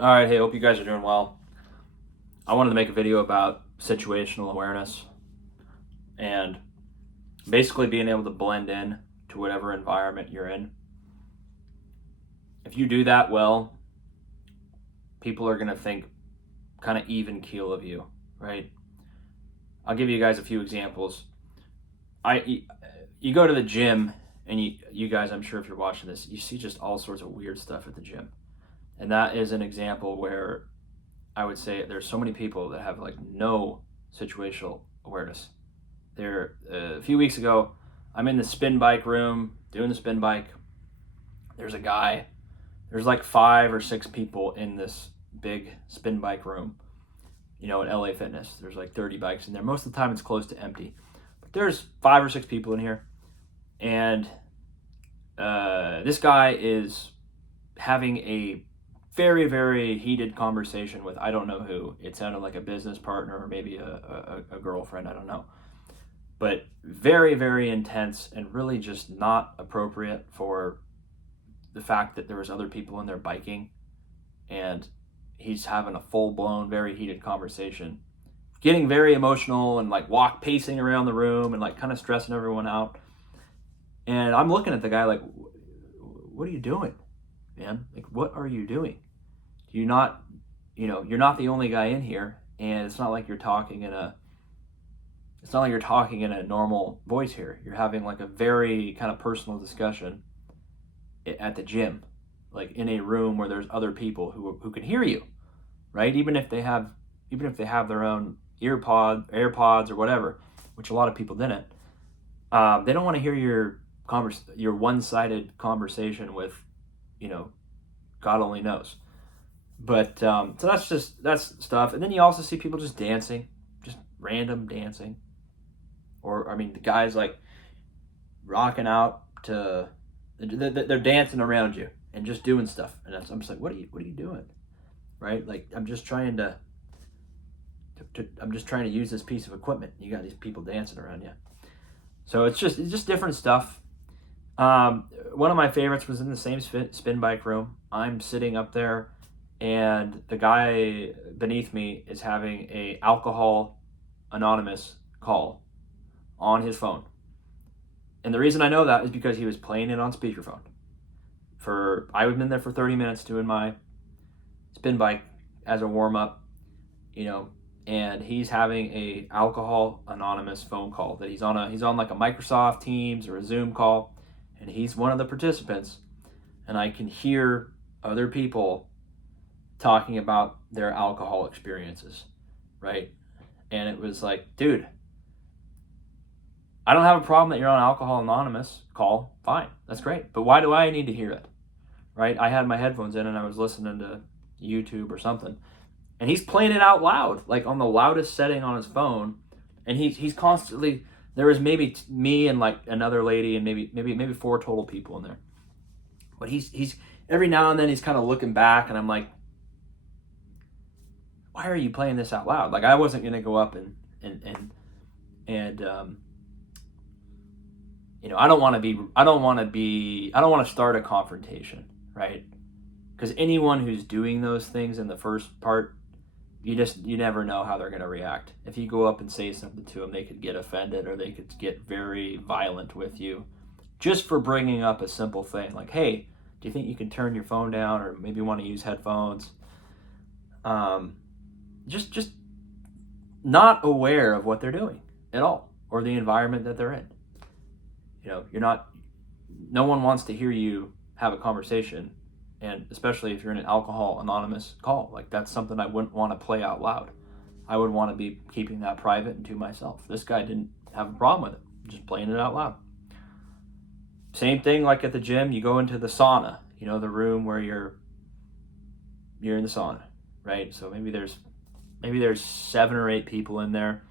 All right, hey, hope you guys are doing well. I wanted to make a video about situational awareness and basically being able to blend in to whatever environment you're in. If you do that well, people are going to think kind of even keel of you, right? I'll give you guys a few examples. You go to the gym and you guys, I'm sure if you're watching this, you see just all sorts of weird stuff at the gym. And that is an example where I would say there's so many people that have like no situational awareness. There, a few weeks ago, I'm in the spin bike room doing the spin bike. There's a guy. There's like 5 or 6 people in this big spin bike room. You know, at LA Fitness, there's like 30 bikes in there. Most of the time, it's close to empty. But there's 5 or 6 people in here, and this guy is having a very, very heated conversation with I don't know who. It sounded like a business partner or maybe a girlfriend, I don't know. But very, very intense and really just not appropriate for the fact that there was other people in there biking, and he's having a full-blown, very heated conversation, getting very emotional and like pacing around the room and like kind of stressing everyone out. And I'm looking at the guy like, what are you doing, man? Like, what are you doing? Do you not, you're not the only guy in here, and it's not like you're talking in a normal voice here. You're having like a very kind of personal discussion at the gym, like in a room where there's other people who can hear you, right? Even if they have their own AirPods or whatever, which a lot of people didn't. They don't want to hear your one-sided conversation with, God only knows. But so that's stuff. And then you also see people just dancing, just random dancing. Or, I mean, the guys like rocking out to, they're dancing around you and just doing stuff. And I'm just like, what are you doing? Right? Like, I'm just trying to use this piece of equipment. You got these people dancing around you. So it's just different stuff. One of my favorites was in the same spin bike room. I'm sitting up there, and the guy beneath me is having a Alcohol Anonymous call on his phone. And the reason I know that is because he was playing it on speakerphone. I've been there for 30 minutes doing my spin bike as a warm up, and he's having a Alcohol Anonymous phone call that he's on like a Microsoft Teams or a Zoom call, and he's one of the participants, and I can hear other people talking about their alcohol experiences, right? And it was like, dude, I don't have a problem that you're on Alcohol Anonymous call. Fine, that's great. But why do I need to hear it, right? I had my headphones in and I was listening to YouTube or something, and he's playing it out loud, like on the loudest setting on his phone, and he's constantly. There was maybe me and like another lady and maybe 4 total people in there, but he's every now and then he's kind of looking back, and I'm like, why are you playing this out loud? Like, I wasn't gonna go up and I don't want to start a confrontation, right? Because anyone who's doing those things in the first part, you never know how they're going to react. If you go up and say something to them, they could get offended, or they could get very violent with you just for bringing up a simple thing like, hey, do you think you can turn your phone down, or maybe you want to use headphones? Just not aware of what they're doing at all, or the environment that they're in. No one wants to hear you have a conversation, and especially if you're in an Alcohol Anonymous call. Like, that's something I wouldn't want to play out loud. I would want to be keeping that private and to myself. This guy didn't have a problem with it, just playing it out loud. Same thing like at the gym, you go into the sauna, the room where you're in the sauna, right? So maybe there's 7 or 8 people in there,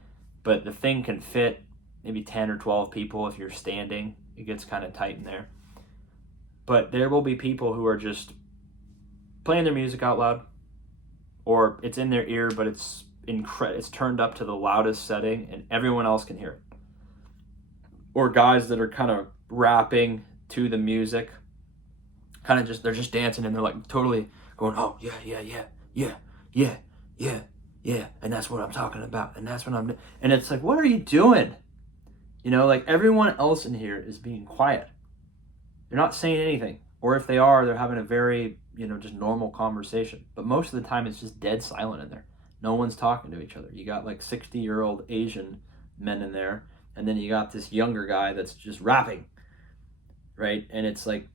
but the thing can fit maybe 10 or 12 people if you're standing. It gets kind of tight in there. But there will be people who are just playing their music out loud, or it's in their ear, but it's turned up to the loudest setting and everyone else can hear it. Or guys that are kind of rapping to the music, they're just dancing, and they're like totally going, oh, yeah, yeah, yeah, yeah, yeah, and that's what I'm talking about, and that's what I'm doing. And it's like, what are you doing? You know, like everyone else in here is being quiet. They're not saying anything. Or if they are, they're having a very, just normal conversation. But most of the time it's just dead silent in there. No one's talking to each other. You got like 60-year-old Asian men in there, and then you got this younger guy that's just rapping, right? And it's like,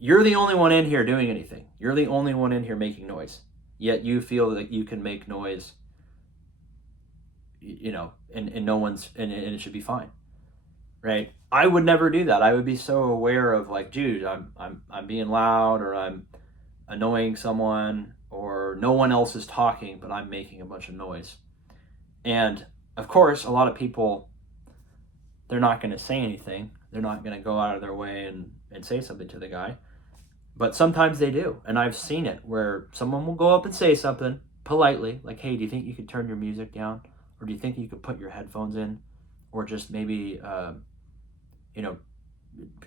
you're the only one in here doing anything. You're the only one in here making noise. Yet you feel that you can make noise, and no one's, and it should be fine, right? I would never do that. I would be so aware of like, dude, I'm being loud, or I'm annoying someone, or no one else is talking, but I'm making a bunch of noise. And of course, a lot of people, they're not going to say anything. They're not going to go out of their way and say something to the guy. But sometimes they do. And I've seen it where someone will go up and say something politely, like, hey, do you think you could turn your music down? Or do you think you could put your headphones in? Or just maybe,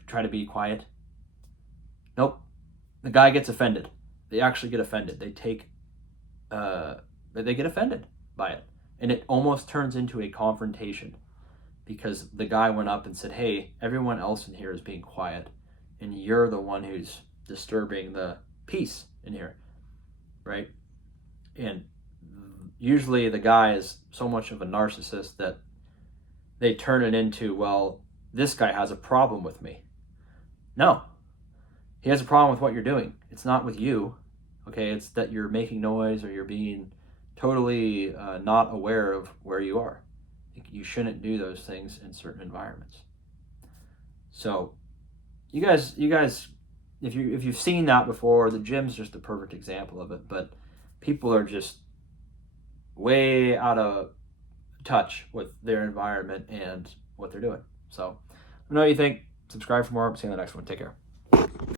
try to be quiet? Nope. The guy gets offended. They actually get offended. They get offended by it. And it almost turns into a confrontation because the guy went up and said, hey, everyone else in here is being quiet, and you're the one who's disturbing the peace in here, right? And usually the guy is so much of a narcissist that they turn it into, well, this guy has a problem with me. No, he has a problem with what you're doing. It's not with you, okay? It's that you're making noise, or you're being totally not aware of where you are. You shouldn't do those things in certain environments. So you guys, if you've seen that before, the gym's just a perfect example of it. But people are just way out of touch with their environment and what they're doing. So, let me know what you think. Subscribe for more. See you in the next one. Take care.